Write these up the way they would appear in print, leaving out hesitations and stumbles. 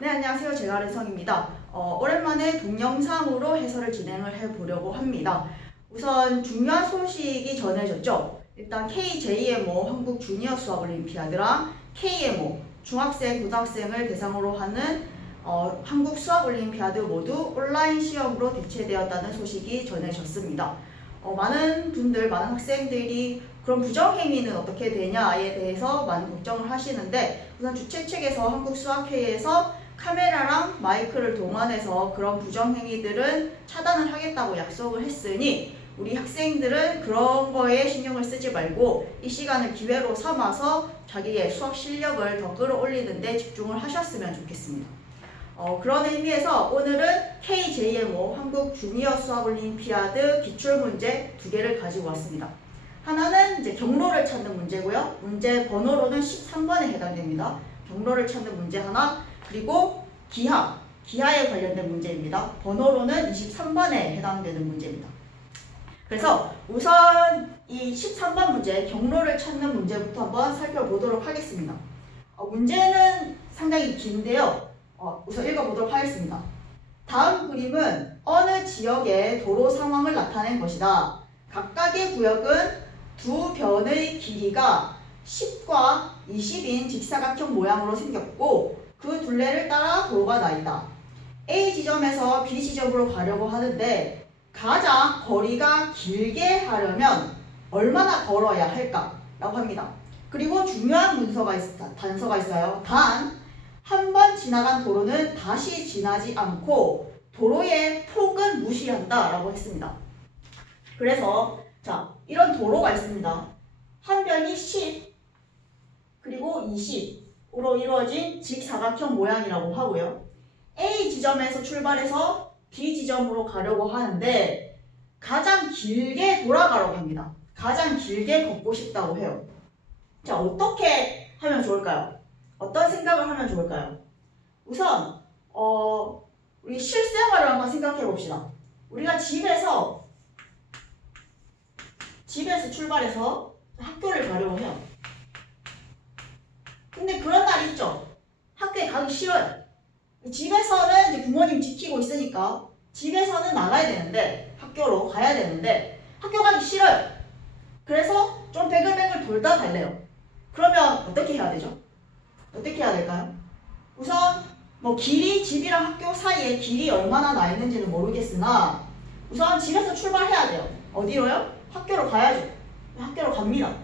네, 안녕하세요. 제가 래성입니다. 오랜만에 동영상으로 해설을 진행을 해보려고 합니다. 우선 중요한 소식이 전해졌죠. 일단 KJMO 한국 주니어 수학 올림피아드랑 KMO 중학생, 고등학생을 대상으로 하는 한국 수학 올림피아드 모두 온라인 시험으로 대체되었다는 소식이 전해졌습니다. 많은 분들, 많은 학생들이 그럼 부정행위는 어떻게 되냐에 대해서 많은 걱정을 하시는데, 우선 주최 측에서 한국수학회에서 카메라랑 마이크를 동원해서 그런 부정행위들은 차단을 하겠다고 약속을 했으니 우리 학생들은 그런 거에 신경을 쓰지 말고 이 시간을 기회로 삼아서 자기의 수학 실력을 더 끌어올리는 데 집중을 하셨으면 좋겠습니다. 그런 의미에서 오늘은 KJMO 한국 주니어 수학 올림피아드 기출문제 2개를 가지고 왔습니다. 하나는 이제 경로를 찾는 문제고요. 문제 번호로는 13번에 해당됩니다. 경로를 찾는 문제 하나, 그리고 기하에 관련된 문제입니다. 번호로는 23번에 해당되는 문제입니다. 그래서 우선 이 13번 문제, 경로를 찾는 문제부터 한번 살펴보도록 하겠습니다. 문제는 상당히 긴데요. 우선 읽어보도록 하겠습니다. 다음 그림은 어느 지역의 도로 상황을 나타낸 것이다. 각각의 구역은 두 변의 길이가 10과 20인 직사각형 모양으로 생겼고 그 둘레를 따라 도로가 나 있다. A 지점에서 B 지점으로 가려고 하는데 가장 거리가 길게 하려면 얼마나 걸어야 할까? 라고 합니다. 그리고 중요한 단서가 있어요. 단, 한 번 지나간 도로는 다시 지나지 않고 도로의 폭은 무시한다 라고 했습니다. 그래서 자, 이런 도로가 있습니다. 한 변이 10 그리고 20으로 이루어진 직사각형 모양이라고 하고요. A 지점에서 출발해서 B 지점으로 가려고 하는데 가장 길게 돌아가려고 합니다. 가장 길게 걷고 싶다고 해요. 자, 어떻게 하면 좋을까요? 어떤 생각을 하면 좋을까요? 우선 우리 실생활을 한번 생각해 봅시다. 우리가 집에서 출발해서 학교를 가려고 해요. 근데 그런 날 있죠. 학교에 가기 싫어요. 집에서는 이제 부모님 지키고 있으니까 집에서는 나가야 되는데, 학교로 가야 되는데 학교 가기 싫어요. 그래서 좀 뱅글뱅글 돌다 갈래요. 그러면 어떻게 해야 되죠? 어떻게 해야 될까요? 우선 집이랑 학교 사이에 길이 얼마나 나 있는지는 모르겠으나 우선 집에서 출발해야 돼요. 어디로요? 학교로 가야죠. 학교로 갑니다.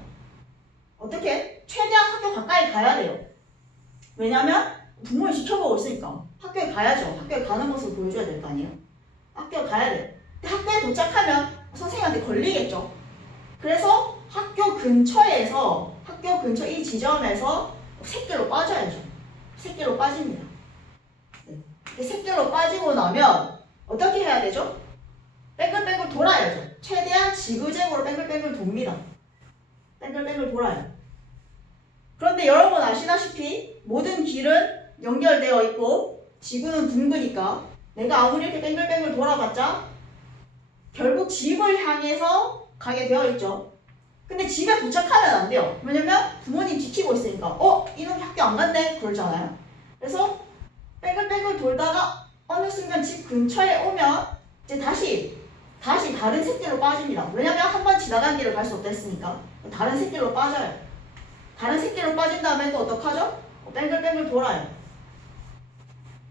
어떻게? 최대한 학교 가까이 가야 돼요. 왜냐면 부모님 지켜보고 있으니까 학교에 가야죠. 학교에 가는 모습을 보여줘야 될 거 아니에요. 학교에 가야 돼요. 근데 학교에 도착하면 선생님한테 걸리겠죠. 그래서 학교 근처 이 지점에서 샛길로 빠져야죠. 샛길로 빠집니다. 샛길로 빠지고 나면 어떻게 해야 되죠? 뱅글뱅글 돌아야죠. 최대한 지그재그로 뱅글뱅글 돕니다. 뱅글뱅글 돌아요. 그런데 여러분 아시다시피 모든 길은 연결되어 있고 지구는 둥그니까 내가 아무리 이렇게 뱅글뱅글 돌아봤자 결국 집을 향해서 가게 되어 있죠. 근데 집에 도착하면 안 돼요. 왜냐면 부모님 지키고 있으니까 이놈이 학교 안 간대 그러잖아요. 그래서 뱅글뱅글 돌다가 어느 순간 집 근처에 오면 이제 다시 다른 샛길로 빠집니다. 왜냐면 한 번 지나간 길을 갈 수 없다 했으니까 다른 샛길로 빠져요. 다른 샛길로 빠진 다음에 또 어떡하죠? 뱅글뱅글 돌아요.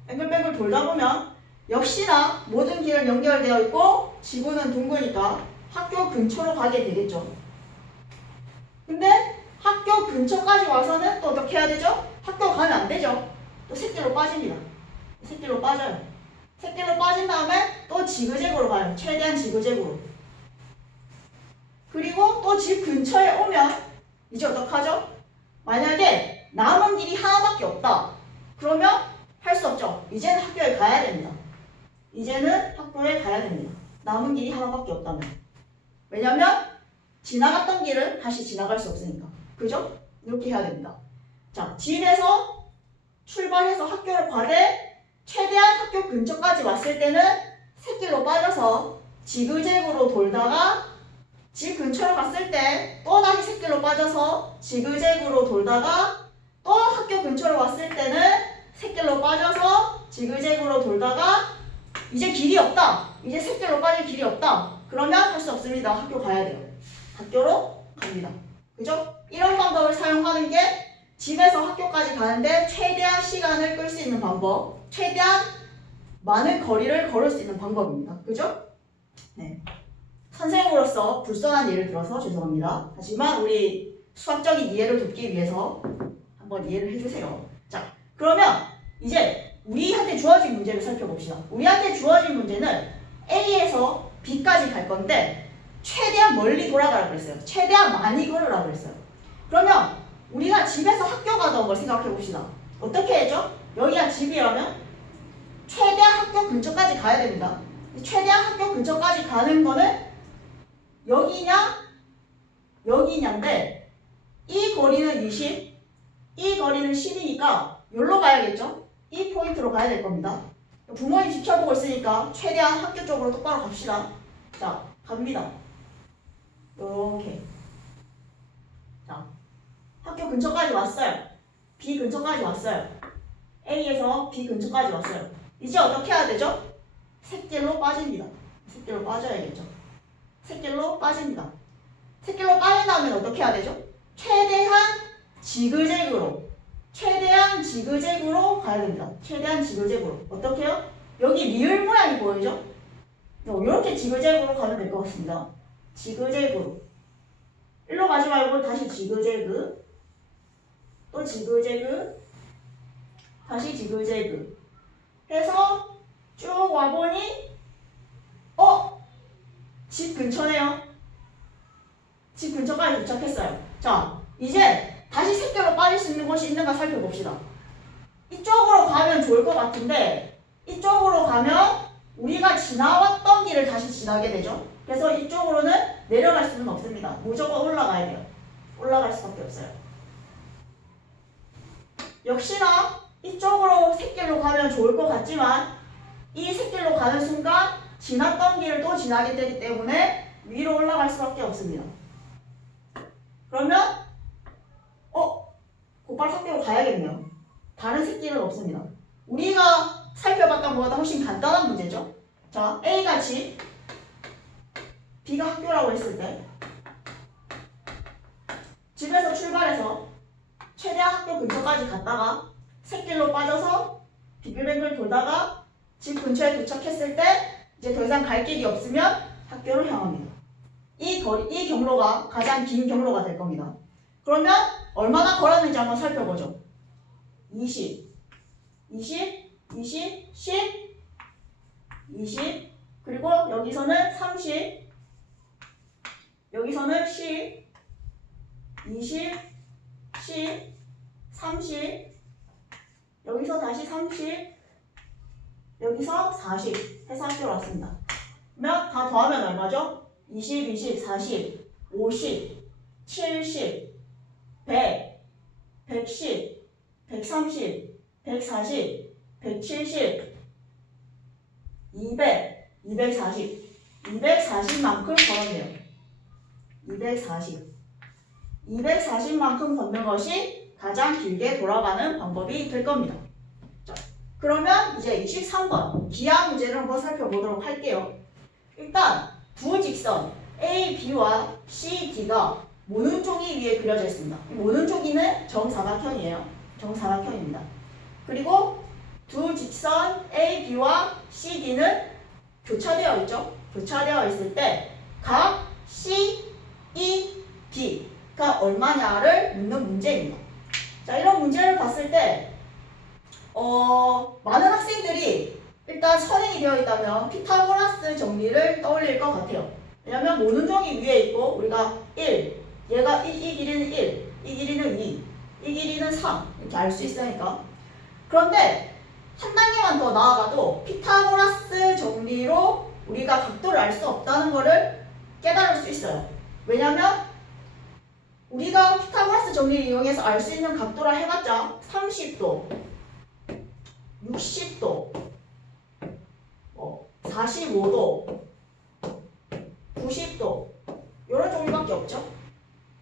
뱅글뱅글 돌다 보면 역시나 모든 길은 연결되어 있고 지구는 둥그니까 학교 근처로 가게 되겠죠. 근데 학교 근처까지 와서는 또 어떻게 해야 되죠? 학교 가면 안 되죠. 또 샛길로 빠집니다. 샛길로 빠져요. 샛길로 빠진 다음에 또 지그재그로 가요. 최대한 지그재그로. 그리고 또 집 근처에 오면 이제 어떡하죠? 만약에 남은 길이 하나밖에 없다. 그러면 할 수 없죠. 이제는 학교에 가야 됩니다. 남은 길이 하나밖에 없다면. 왜냐면 지나갔던 길은 다시 지나갈 수 없으니까. 그죠? 이렇게 해야 됩니다. 자, 집에서 출발해서 학교를 가되 최대한 학교 근처까지 왔을 때는 샛길로 빠져서 지그재그로 돌다가 집 근처로 갔을 때 또 다시 샛길로 빠져서 지그재그로 돌다가 또 학교 근처로 왔을 때는 샛길로 빠져서 지그재그로 돌다가 이제 길이 없다. 이제 샛길로 빠질 길이 없다. 그러면 할 수 없습니다. 학교 가야 돼요. 학교로 갑니다. 그죠? 이런 방법을 사용하는 게 집에서 학교까지 가는데 최대한 시간을 끌 수 있는 방법, 최대한 많은 거리를 걸을 수 있는 방법입니다. 그죠? 네. 선생님으로서 불쌍한 예를 들어서 죄송합니다. 하지만 우리 수학적인 이해를 돕기 위해서 한번 이해를 해주세요. 자, 그러면 이제 우리한테 주어진 문제를 살펴봅시다. 우리한테 주어진 문제는 A에서 B까지 갈 건데 최대한 멀리 돌아가라고 그랬어요. 최대한 많이 걸으라고 그랬어요. 그러면 우리가 집에서 학교 가던 걸 생각해 봅시다. 어떻게 해죠? 여기가 집이라면 최대한 학교 근처까지 가야 됩니다. 최대한 학교 근처까지 가는 거는 여기냐 여기냐인데 이 거리는 20, 이 거리는 10이니까 여기로 가야겠죠? 이 포인트로 가야 될 겁니다. 부모님 지켜보고 있으니까 최대한 학교 쪽으로 똑바로 갑시다. 자, 갑니다. 이렇게. 자, 학교 근처까지 왔어요. B 근처까지 왔어요. A에서 B 근처까지 왔어요. 이제 어떻게 해야 되죠? 샛길로 빠집니다. 샛길로 빠져야겠죠. 샛길로 빠집니다. 샛길로 빠진 다음에 어떻게 해야 되죠? 최대한 지그재그로 가야 됩니다. 최대한 지그재그로. 어떻게 해요? 여기 리을 모양이 보이죠? 이렇게 지그재그로 가면 될 것 같습니다. 지그재그로. 일로 가지 말고 다시 지그재그, 또 지그재그, 다시 지그재그 해서 쭉 와보니 집 근처네요. 집 근처까지 도착했어요. 자, 이제 다시 샛길로 빠질 수 있는 곳이 있는가 살펴봅시다. 이쪽으로 가면 좋을 것 같은데 이쪽으로 가면 우리가 지나왔던 길을 다시 지나게 되죠. 그래서 이쪽으로는 내려갈 수는 없습니다. 무조건 올라가야 돼요. 올라갈 수밖에 없어요. 역시나 이쪽으로 샛길로 가면 좋을 것 같지만 이 샛길로 가는 순간 지났던 길을 또 지나게 되기 때문에 위로 올라갈 수밖에 없습니다. 그러면 곧바로 학교로 가야겠네요. 다른 샛길은 없습니다. 우리가 살펴봤던 것보다 훨씬 간단한 문제죠. 자, A가 집, B가 학교라고 했을 때 집에서 출발해서 최대한 학교 근처까지 갔다가 샛길로 빠져서 빙글빙글 돌다가 집 근처에 도착했을 때 이제 더 이상 갈 길이 없으면 학교를 향합니다. 이 경로가 가장 긴 경로가 될 겁니다. 그러면 얼마나 걸었는지 한번 살펴보죠. 20, 20, 20, 10, 20, 그리고 여기서는 30, 여기서는 10, 20, 10, 30, 여기서 다시 30, 여기서 40 해서 학교로 왔습니다. 그러면 다 더하면 얼마죠? 20, 20, 40, 50, 70, 100, 110, 130, 140, 170, 200, 240, 240만큼 걸었네요. 240만큼 걷는 것이 가장 길게 돌아가는 방법이 될 겁니다. 자, 그러면 이제 23번 기하 문제를 한번 살펴보도록 할게요. 일단 두 직선 A, B와 C, D가 모는 종이 위에 그려져 있습니다. 모는 종이는 정사각형이에요. 정사각형입니다. 그리고 두 직선 A, B와 C, D는 교차되어 있죠. 교차되어 있을 때 각 C, E, D가 얼마냐를 묻는 문제입니다. 자, 이런 문제를 봤을 때 많은 학생들이 일단 선행이 되어 있다면 피타고라스 정리를 떠올릴 것 같아요. 왜냐면 모는 종이 위에 있고 우리가 1, 얘가 이 길이는 1, 이 길이는 2, 이 길이는 3 이렇게 알 수 있으니까. 그런데 한 단계만 더 나아가도 피타고라스 정리로 우리가 각도를 알 수 없다는 것을 깨달을 수 있어요. 왜냐면 우리가 피타고라스 정리를 이용해서 알 수 있는 각도라 해봤자 30도, 60도, 45도, 90도 이런 종류밖에 없죠.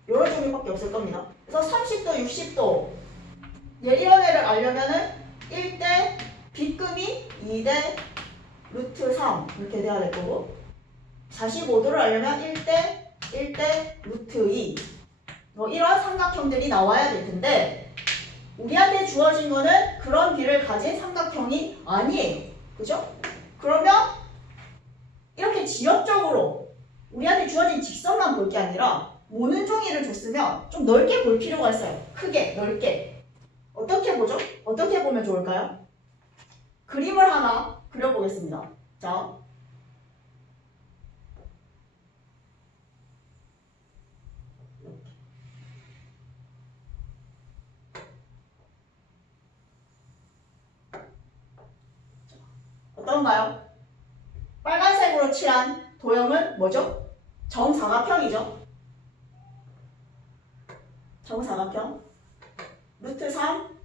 이런 종류밖에 없을 겁니다. 그래서 30도, 60도 이런 애를 알려면은 1대 B급이 2대 루트 3 이렇게 돼야 될 거고 45도를 알려면 1대 루트 2 뭐 이런 삼각형들이 나와야 될 텐데 우리한테 주어진 거는 그런 비를 가진 삼각형이 아니에요. 그죠? 그러면 이렇게 지역적으로 우리한테 주어진 직선만 볼 게 아니라 모는 종이를 줬으면 좀 넓게 볼 필요가 있어요. 크게, 넓게. 어떻게 보죠? 어떻게 보면 좋을까요? 그림을 하나 그려보겠습니다. 자, 어떤가요? 빨간색으로 칠한 도형은 뭐죠? 정사각형이죠. 정사각형. 루트 3,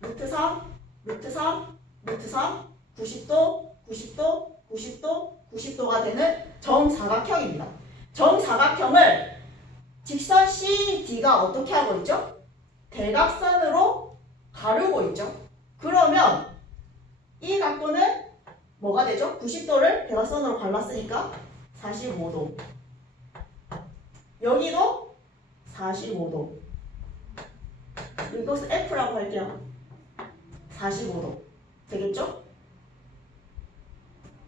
루트 3, 루트 3, 루트 3, 90도, 90도, 90도, 90도가 되는 정사각형입니다. 정사각형을 직선 CD가 어떻게 하고 있죠? 대각선으로 가르고 있죠. 그러면 이 각도는 뭐가 되죠? 90도를 대각선으로 갈랐으니까 45도. 여기도 45도. 이것을 F라고 할게요. 45도. 되겠죠?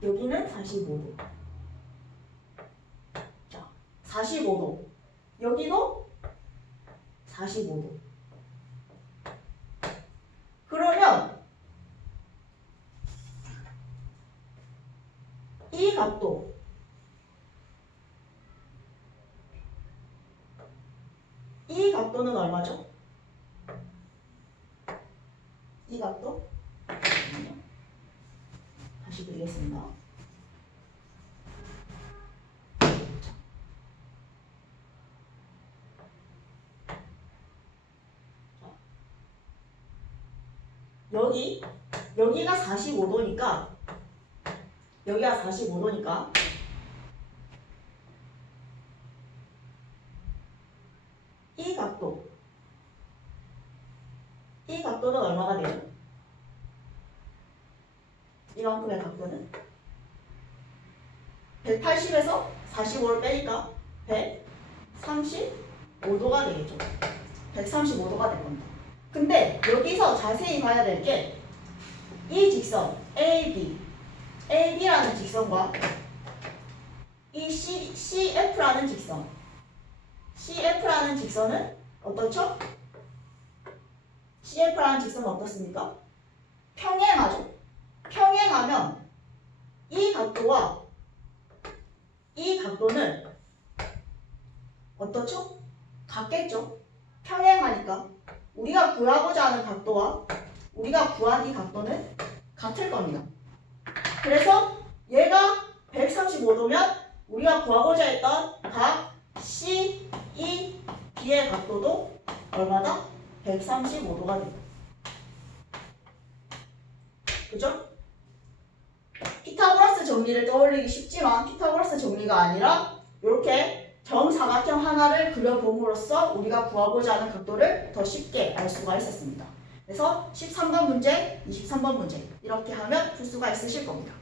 여기는 45도. 자, 45도. 여기도 45도. 그러면 이 각도 이 각도는 얼마죠? 이 각도 다시 그리겠습니다. 여기가 45도니까 여기가 45도니까 이 각도는 얼마가 되죠? 이만큼의 각도는 180에서 45를 빼니까 135도가 되겠죠. 135도가 될 겁니다. 근데 여기서 자세히 봐야 될 게 이 직선 AB라는 직선과 이 CF라는 직선은 어떻죠? CF라는 직선은 어떻습니까? 평행하죠. 평행하면 이 각도와 이 각도는 어떻죠? 같겠죠. 평행하니까 우리가 구하고자 하는 각도와 우리가 구한 이 각도는 같을 겁니다. 그래서 얘가 135도면 우리가 구하고자 했던 각 C, E, B의 각도도 얼마다? 135도가 됩니다. 그죠? 피타고라스 정리를 떠올리기 쉽지만 피타고라스 정리가 아니라 이렇게 정사각형 하나를 그려봄으로써 우리가 구하고자 하는 각도를 더 쉽게 알 수가 있었습니다. 그래서 13번 문제, 23번 문제 이렇게 하면 풀 수가 있으실 겁니다.